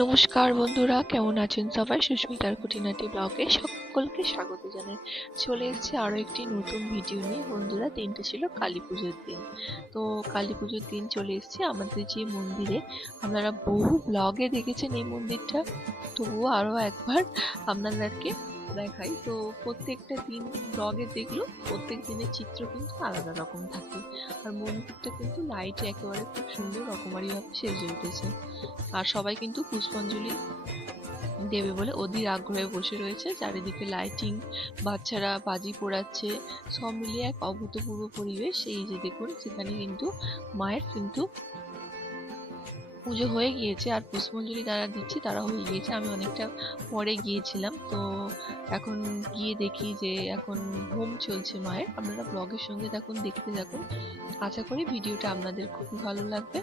নমস্কার বন্ধুরা, কেমন আছেন সবাই? সুস্মিতার খুঁটিনাটি ব্লগে সকলকে স্বাগত জানাই। চলে এসেছি আরো একটি নতুন ভিডিও নিয়ে। বন্ধুরা, দিনটা ছিল কালী পুজোর দিন। তো কালী পুজোর দিন চলে এসেছি আমাদের যে মন্দিরে। আপনারা বহু ব্লগে দেখেছেন এই মন্দিরটা, তবুও আরো একবার আপনাদেরকে দেখাই। তো প্রত্যেকটা দিন ব্লগে দেখলো প্রত্যেক দিনের চিত্র কিন্তু আলাদা রকম থাকে। আর মন্দিরটা কিন্তু লাইটে একেবারে খুব সুন্দর রকমারি ভাবে সেজে উঠেছে। আর সবাই কিন্তু পুষ্পাঞ্জলি দেবে বলে অধীর আগ্রহে বসে রয়েছে। চারিদিকে লাইটিং, বাচ্চারা বাজি পোড়াচ্ছে, সব মিলিয়ে এক অভূতপূর্ব পরিবেশ। এই যে দেখুন, সেখানে কিন্তু মায়ের কিন্তু পুজো হয়ে গিয়েছে, আর পুষ্পাঞ্জলি যারা দিচ্ছে তারা হয়ে গিয়েছে। আমি অনেকটা পরে গিয়েছিলাম, তো এখন গিয়ে দেখি যে এখন হোম চলছে মায়ের। আপনারা ব্লগের সঙ্গে থাকুন, দেখতে থাকুন। আশা করি ভিডিওটা আপনাদের খুবই ভালো লাগবে।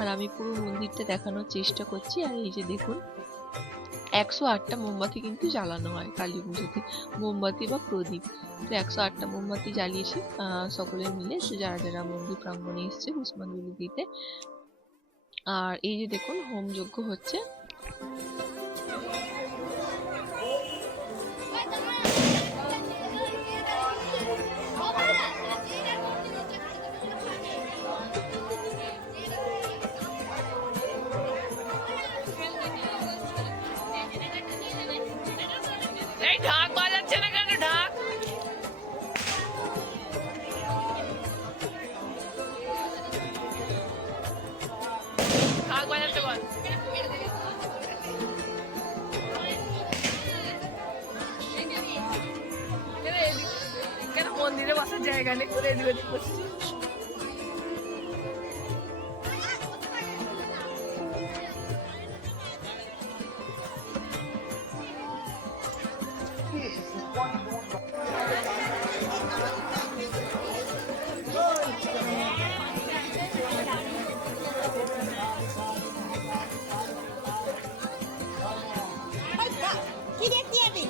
আর আমি পুরো মন্দিরটা দেখানোর চেষ্টা করছি। আর এই যে দেখুন, 108টা মোমবাতি কিন্তু জ্বালানো হয় কালী পুজোতে, মোমবাতি বা প্রদীপ। তো 108টা মোমবাতি জ্বালিয়েছি সকলে মিলে, যারা যারা মন্দির প্রাঙ্গণে এসছে পুষ্পাঞ্জলি দিতে। আর এই যে দেখুন, হোম যজ্ঞ হচ্ছে। ঢাক বাজাচ্ছে না কেন? ঢাক ঢাক বাজাতে বল। কেন মন্দিরে বসার জায়গা নেই, করে এদিক ওদিক বসছি। কি দেখতে যাবি?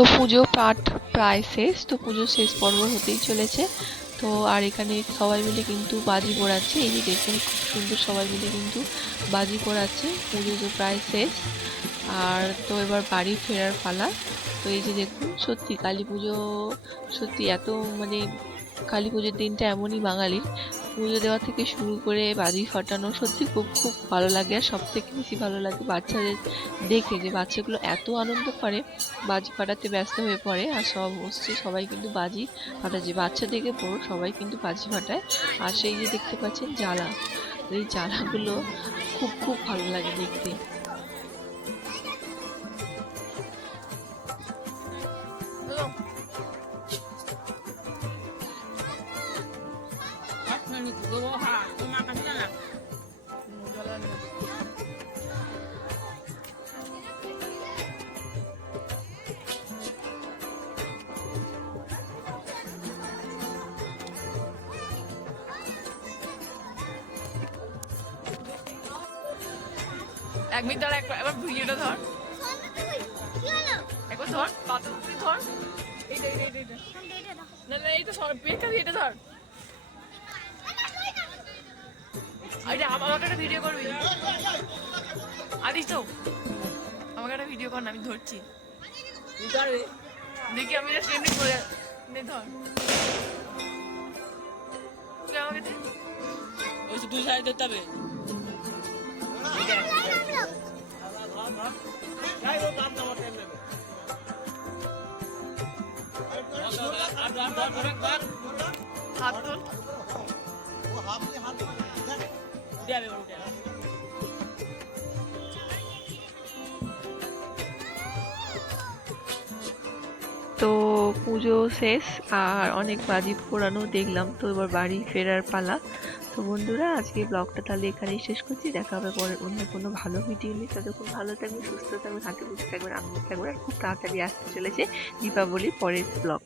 তো পুজো পাঠ প্রায় শেষ, তো পুজো শেষ পর্ব হতেই চলেছে। তো আর এখানে সবাই মিলে কিন্তু বাজি পোড়াচ্ছে। এই যে দেখুন, খুব সুন্দর সবাই মিলে কিন্তু বাজি পোড়াচ্ছে। পুজো তো প্রায় শেষ, আর তো এবার বাড়ি ফেরার পালা। তো এই যে দেখুন, সত্যি কালী পুজো সত্যি এত মানে কালী পুজোর দিনটা এমনই বাঙালির, পুজো দেওয়া থেকে শুরু করে বাজি ফাটানো সত্যি খুব খুব ভালো লাগে। আর সব থেকে বেশি ভালো লাগে বাচ্চাদের দেখে, যে বাচ্চাগুলো এত আনন্দ করে, বাজি ফাটাতে ব্যস্ত হয়ে পড়ে। আর সবাই কিন্তু বাজি ফাটাচ্ছে, বাচ্চা থেকে বড় সবাই কিন্তু বাজি ফাটায়। আর সেই যে দেখতে পাচ্ছেন জ্বালা, এই জ্বালাগুলো খুব খুব ভালো লাগে দেখতে। এক মিনিট দাঁড়া, একবার ভিডিওটা ধর, একবার ধর, পাতা ধর। এইটা এইটা এইটা এইটা না না, এই তো সর পেটটা, এটা ধর। আরে আমাকে একটা ভিডিও করবি? আদিস তো আমাকে একটা ভিডিও কর না, আমি ধরছি। দেখি আমি এমনি করে ধর, আমাকে দে। ওই দুই সাইড ধরতে হবে। হাত তোল। তো পুজো শেষ আর অনেক বাজি পোড়ানো দেখলাম, তো এবার বাড়ি ফেরার পালা। তো বন্ধুরা আজকে ব্লগটা তাহলে এখানেই শেষ করছি, দেখা হবে পরে অন্য কোনো ভালো ভিডিও নিয়ে। ততক্ষণ ভালো থাকবেন, সুস্থ থাকবেন, হাঁটতে বুঝতে থাকবেন, আনন্দ থাকবেন। আর খুব তাড়াতাড়ি আসতে চলেছে দীপাবলির পরের ব্লগ।